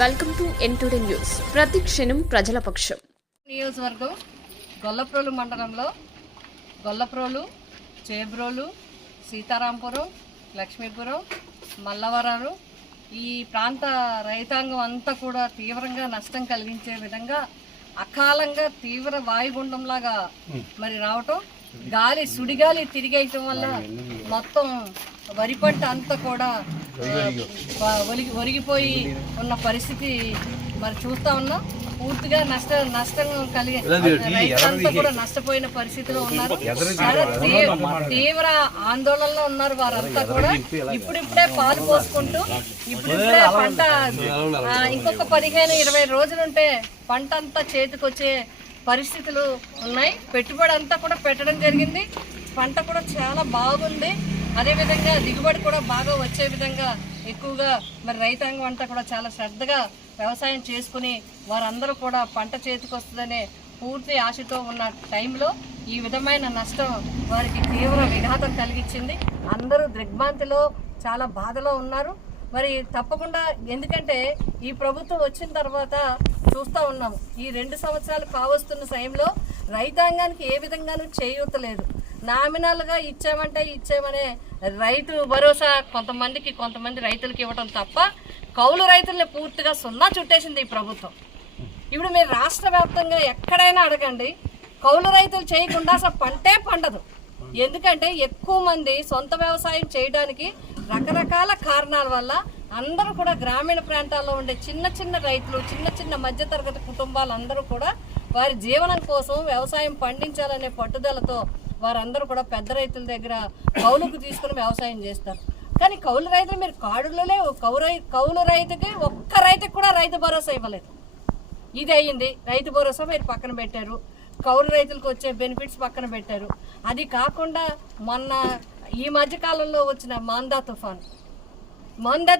Welcome to ఎన్టుడే news. ప్రతి క్షణం ప్రజల పక్షం. నియోజకవర్గం గొల్లప్రోలు మండలంలో గొల్లప్రోలు, చేబ్రోలు, సీతారాంపురం, లక్ష్మీపురం, మల్లవరాలు ఈ ప్రాంత రైతాంగం అంతా కూడా తీవ్రంగా నష్టం కలిగించే విధంగా అకాలంగా తీవ్ర వాయుగుండంలాగా మరి రావటం, గాలి సుడిగాలి తిరిగేయటం వల్ల మొత్తం వరి పంట అంతా కూడా ఒరిగిపోయి ఉన్న పరిస్థితి మరి చూస్తా ఉన్నాం. పూర్తిగా నష్టం కలిగే రైతులంతా కూడా నష్టపోయిన పరిస్థితిలో ఉన్నారు. చాలా తీవ్ర ఆందోళనలో ఉన్నారు వారంతా కూడా. ఇప్పుడిప్పుడే పాలు పోసుకుంటూ ఇప్పుడిప్పుడే పంట ఇంకొక 15-20 రోజులుంటే పంట అంతా చేతికొచ్చే పరిస్థితులు ఉన్నాయి. పెట్టుబడి అంతా కూడా పెట్టడం జరిగింది. పంట కూడా చాలా బాగుంది. అదేవిధంగా దిగుబడి కూడా బాగా వచ్చే విధంగా ఎక్కువగా మరి రైతాంగం అంతా కూడా చాలా శ్రద్ధగా వ్యవసాయం చేసుకుని వారందరూ కూడా పంట చేతికి వస్తుందనే పూర్తి ఆశతో ఉన్న టైంలో ఈ విధమైన నష్టం వారికి తీవ్ర విఘాతం కలిగించింది. అందరూ దిగ్భ్రాంతిలో చాలా బాధలో ఉన్నారు. మరి తప్పకుండా, ఎందుకంటే ఈ ప్రభుత్వం వచ్చిన తర్వాత చూస్తూ ఉన్నాము, ఈ 2 సంవత్సరాలు కావస్తున్న సమయంలో రైతాంగానికి ఏ విధంగానూ చేయూతలేదు. నామినల్గా ఇచ్చామనే రైతు భరోసా కొంతమంది రైతులకి ఇవ్వటం తప్ప కౌలు రైతుల్ని పూర్తిగా సున్నా చుట్టేసింది ఈ ప్రభుత్వం. ఇప్పుడు మీరు రాష్ట్ర వ్యాప్తంగా ఎక్కడైనా అడగండి, కౌలు రైతులు చేయకుండా అసలు పంటే పండదు. ఎందుకంటే ఎక్కువ మంది సొంత వ్యవసాయం చేయడానికి రకరకాల కారణాల వల్ల అందరూ కూడా గ్రామీణ ప్రాంతాల్లో ఉండే చిన్న రైతులు, చిన్న మధ్యతరగతి కుటుంబాలు అందరూ కూడా వారి జీవనం కోసం వ్యవసాయం పండించాలనే పట్టుదలతో వారందరూ కూడా పెద్ద రైతుల దగ్గర కౌలుకు తీసుకుని వ్యవసాయం చేస్తారు. కానీ కౌలు రైతులు మీరు కాడులో లేవు. కౌలు రైతుకి ఒక్క రైతుకి కూడా రైతు భరోసా ఇవ్వలేదు. ఇది అయ్యింది. రైతు భరోసా మీరు పక్కన పెట్టారు, కౌలు రైతులకు వచ్చే బెనిఫిట్స్ పక్కన పెట్టారు. అది కాకుండా మొన్న ఈ మధ్యకాలంలో వచ్చిన మాందా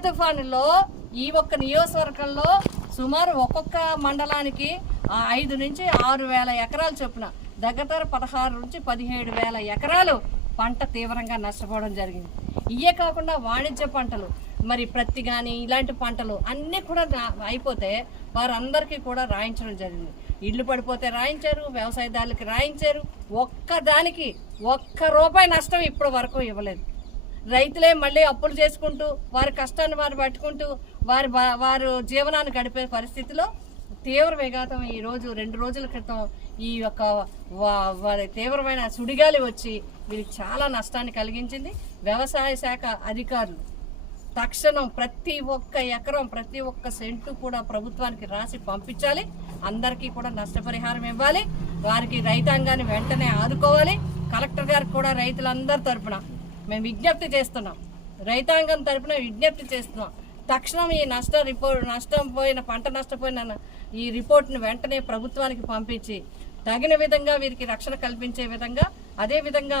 తుఫానులో ఈ ఒక్క నియోజకవర్గంలో సుమారు ఒక్కొక్క మండలానికి 5 నుంచి 6 వేల ఎకరాలు చొప్పున దగ్గర 16 నుంచి 17 వేల ఎకరాలు పంట తీవ్రంగా నష్టపోవడం జరిగింది. ఇవే కాకుండా వాణిజ్య పంటలు, మరి ప్రత్తి కానీ ఇలాంటి పంటలు అన్నీ కూడా అయిపోతే వారందరికీ కూడా రాయించడం జరిగింది. ఇళ్ళు పడిపోతే రాయించారు, వ్యవసాయదారులకి రాయించారు. ఒక్క రూపాయి నష్టం ఇప్పటి వరకు ఇవ్వలేదు. రైతులే మళ్ళీ అప్పులు చేసుకుంటూ వారి కష్టాన్ని వారు పట్టుకుంటూ వారు జీవనాన్ని గడిపే పరిస్థితిలో తీవ్ర విఘాతం ఈ రోజు 2 రోజుల క్రితం ఈ యొక్క తీవ్రమైన సుడిగాలి వచ్చి వీరికి చాలా నష్టాన్ని కలిగించింది. వ్యవసాయ శాఖ అధికారులు తక్షణం ప్రతి ఒక్క ఎకరం, ప్రతి ఒక్క సెంటు కూడా ప్రభుత్వానికి రాసి పంపించాలి. అందరికీ కూడా నష్టపరిహారం ఇవ్వాలి. వారికి రైతాంగాన్ని వెంటనే ఆదుకోవాలి. కలెక్టర్ గారికి కూడా రైతులందరి తరపున మేము విజ్ఞప్తి చేస్తున్నాం, రైతాంగం తరపున విజ్ఞప్తి చేస్తున్నాం. తక్షణం ఈ పంట నష్టపోయిన ఈ రిపోర్ట్ను వెంటనే ప్రభుత్వానికి పంపించి తగిన విధంగా వీరికి రక్షణ కల్పించే విధంగా, అదేవిధంగా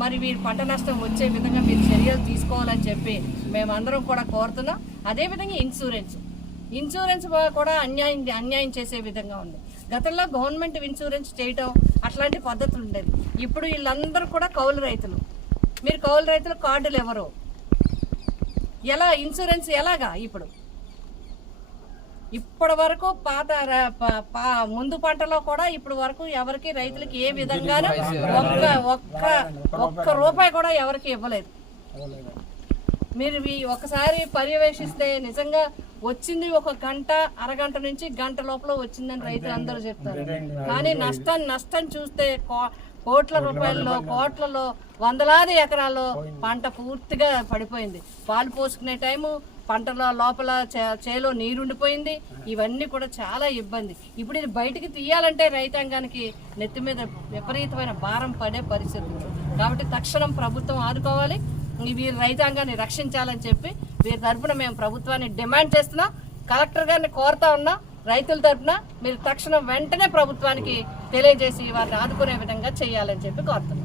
మరి వీరి పంట నష్టం వచ్చే విధంగా మీరు చర్యలు తీసుకోవాలని చెప్పి మేమందరం కూడా కోరుతున్నాం. అదేవిధంగా ఇన్సూరెన్స్ కూడా అన్యాయం చేసే విధంగా ఉంది. గతంలో గవర్నమెంట్ ఇన్సూరెన్స్ చేయటం అట్లాంటి పద్ధతులు ఉండేది. ఇప్పుడు వీళ్ళందరూ కూడా కౌలు రైతులు. మీరు కౌలు రైతులు కార్డులు ఎవరు, ఎలా ఇన్సూరెన్స్ ఎలాగా? ఇప్పటి వరకు ముందు పంటలో కూడా ఇప్పటి వరకు ఎవరికి రైతులకి ఏ విధంగానూ ఒక్క రూపాయి కూడా ఎవరికి ఇవ్వలేదు. మీరు ఒకసారి పర్యవేక్షిస్తే నిజంగా వచ్చింది 1 గంట, అరగంట నుంచి గంట లోపల వచ్చిందని రైతులు అందరూ చెప్తారు. కానీ నష్టం చూస్తే కోట్ల రూపాయల్లో, కోట్లలో, వందలాది ఎకరాల్లో పంట పూర్తిగా పడిపోయింది. పాలు పోసుకునే టైము పంటల లోపల చేలో నీరుండిపోయింది. ఇవన్నీ కూడా చాలా ఇబ్బంది. ఇప్పుడు ఇది బయటికి తీయాలంటే రైతాంగానికి నెత్తి మీద విపరీతమైన భారం పడే పరిస్థితి. కాబట్టి తక్షణం ప్రభుత్వం ఆదుకోవాలి. వీరి రైతాంగాన్ని రక్షించాలని చెప్పి వీరి తరఫున మేము ప్రభుత్వాన్ని డిమాండ్ చేస్తున్నాం. కలెక్టర్ గారిని కోరుతా ఉన్నాం, రైతుల తరఫున మీరు తక్షణం వెంటనే ప్రభుత్వానికి తెలియజేసి వారిని ఆదుకునే విధంగా చేయాలని చెప్పి కోరుతున్నాం.